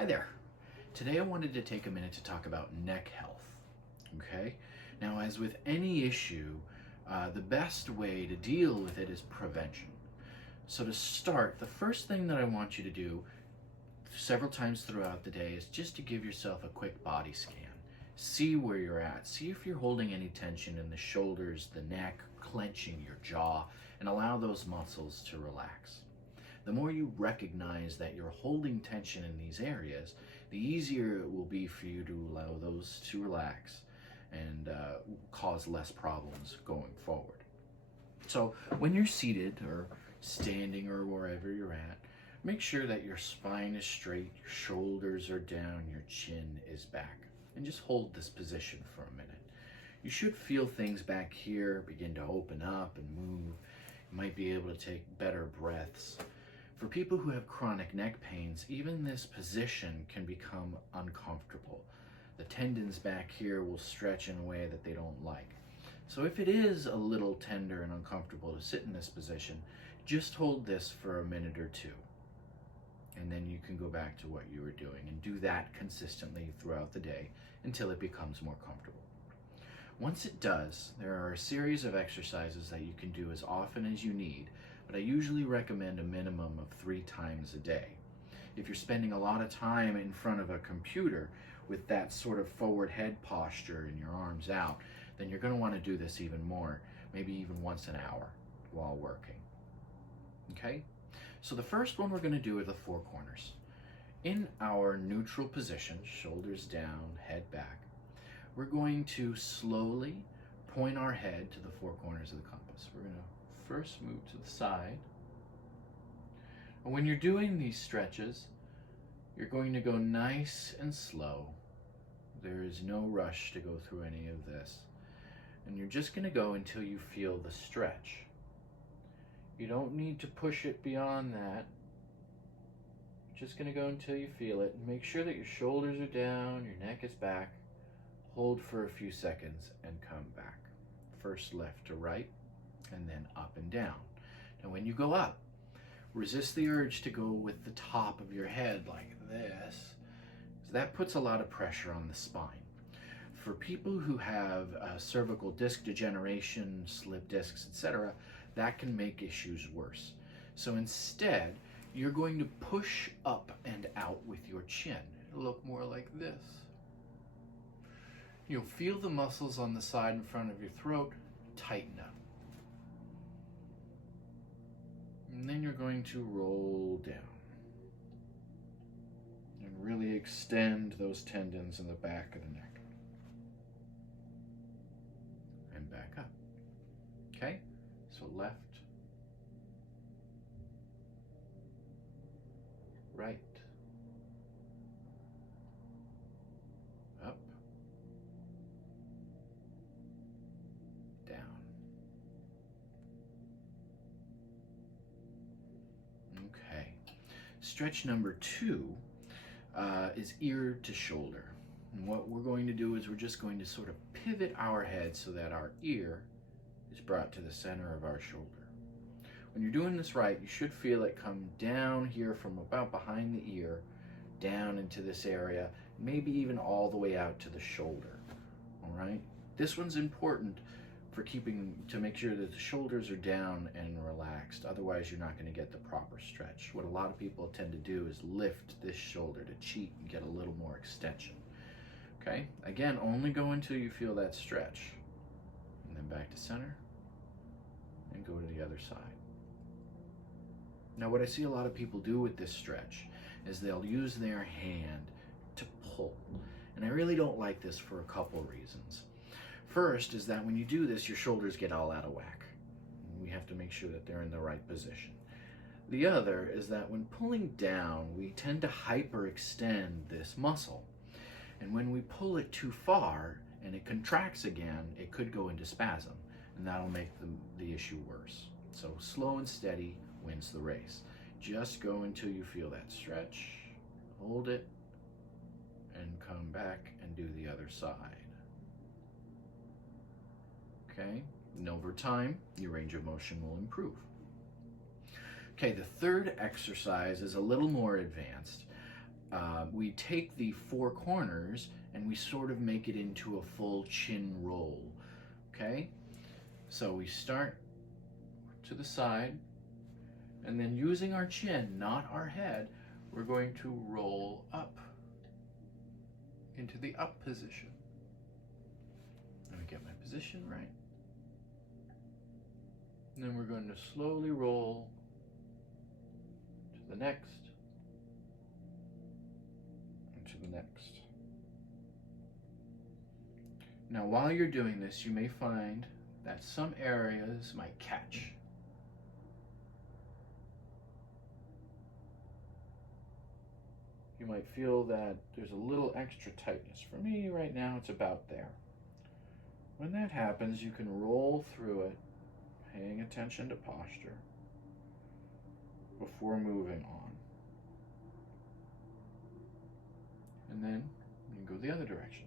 Hi there. Today I wanted to take a minute to talk about neck health. Okay? Now, as with any issue, the best way to deal with it is prevention. So, to start, the first thing that I want you to do several times throughout the day is just to give yourself a quick body scan. See where you're at. See if you're holding any tension in the shoulders, the neck, clenching your jaw, and allow those muscles to relax. The more you recognize that you're holding tension in these areas, the easier it will be for you to allow those to relax and cause less problems going forward. So when you're seated or standing or wherever you're at, make sure that your spine is straight, your shoulders are down, your chin is back, and just hold this position for a minute. You should feel things back here begin to open up and move. You might be able to take better breaths. For people who have chronic neck pains, even this position can become uncomfortable. The tendons back here will stretch in a way that they don't like. So if it is a little tender and uncomfortable to sit in this position, just hold this for a minute or two. And then you can go back to what you were doing and do that consistently throughout the day until it becomes more comfortable. Once it does, there are a series of exercises that you can do as often as you need, but I usually recommend a minimum of 3 times a day. If you're spending a lot of time in front of a computer with that sort of forward head posture and your arms out, then you're going to want to do this even more, maybe even once an hour while working. Okay? So the first one we're going to do are the 4 corners. In our neutral position, shoulders down, head back, we're going to slowly point our head to the 4 corners of the compass. We're going to first move to the side. And when you're doing these stretches, you're going to go nice and slow. There is no rush to go through any of this. And you're just going to go until you feel the stretch. You don't need to push it beyond that. You're just going to go until you feel it. And make sure that your shoulders are down, your neck is back. Hold for a few seconds and come back. First left to right, and then up and down. Now when you go up, resist the urge to go with the top of your head like this. So that puts a lot of pressure on the spine. For people who have cervical disc degeneration, slip discs, etc., that can make issues worse. So instead, you're going to push up and out with your chin. It'll look more like this. You'll feel the muscles on the side in front of your throat tighten up. And then you're going to roll down and really extend those tendons in the back of the neck. And back up. Okay? So left, right, up, down. Okay. Stretch number 2 is ear to shoulder. And what we're going to do is we're just going to sort of pivot our head so that our ear is brought to the center of our shoulder. When you're doing this right, you should feel it come down here from about behind the ear, down into this area, maybe even all the way out to the shoulder. All right? This one's important for to make sure that the shoulders are down and relaxed. Otherwise, you're not going to get the proper stretch. What a lot of people tend to do is lift this shoulder to cheat and get a little more extension. Okay? Again, only go until you feel that stretch. And then back to center and go to the other side. Now, what I see a lot of people do with this stretch is they'll use their hand to pull. And I really don't like this for a couple reasons. First is that when you do this, your shoulders get all out of whack. We have to make sure that they're in the right position. The other is that when pulling down, we tend to hyperextend this muscle. And when we pull it too far and it contracts again, it could go into spasm, and that'll make the issue worse. So slow and steady wins the race. Just go until you feel that stretch, hold it, and come back and do the other side. Okay, and over time, your range of motion will improve. Okay, the third exercise is a little more advanced. we take the four corners and we sort of make it into a full chin roll. Okay? So we start to the side, and then using our chin, not our head, we're going to roll up into the up position. Let me get my position right. And then we're going to slowly roll to the next, and to the next. Now, while you're doing this, you may find that some areas might catch. You might feel that there's a little extra tightness. For me right now, it's about there. When that happens, you can roll through it, paying attention to posture before moving on. And then you can go the other direction.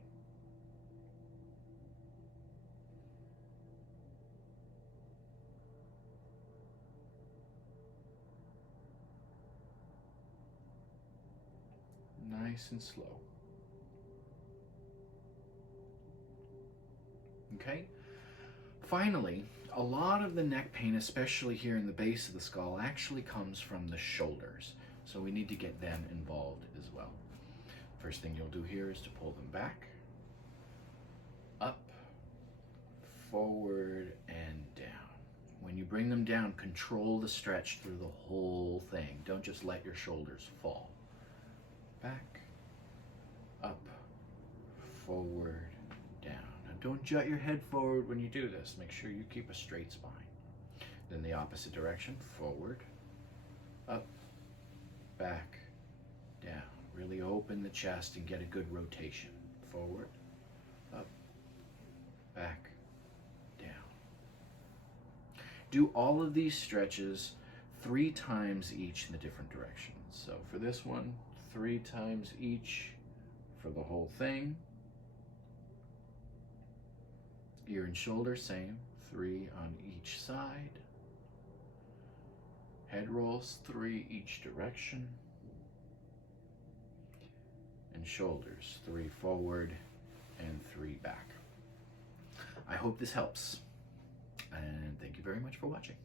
Nice and slow. Okay? Finally, a lot of the neck pain, especially here in the base of the skull, actually comes from the shoulders. So we need to get them involved as well. First thing you'll do here is to pull them back, up, forward, and down. When you bring them down, control the stretch through the whole thing. Don't just let your shoulders fall. Back, up, forward, down. Now don't jut your head forward when you do this. Make sure you keep a straight spine. Then the opposite direction, forward, up, back, down. Really open the chest and get a good rotation. Forward, up, back, down. Do all of these stretches 3 times each in the different directions. So for this one, 3 times each for the whole thing. Ear and shoulder, same, 3 on each side. Head rolls, 3 each direction. And shoulders, 3 forward and 3 back. I hope this helps, and thank you very much for watching.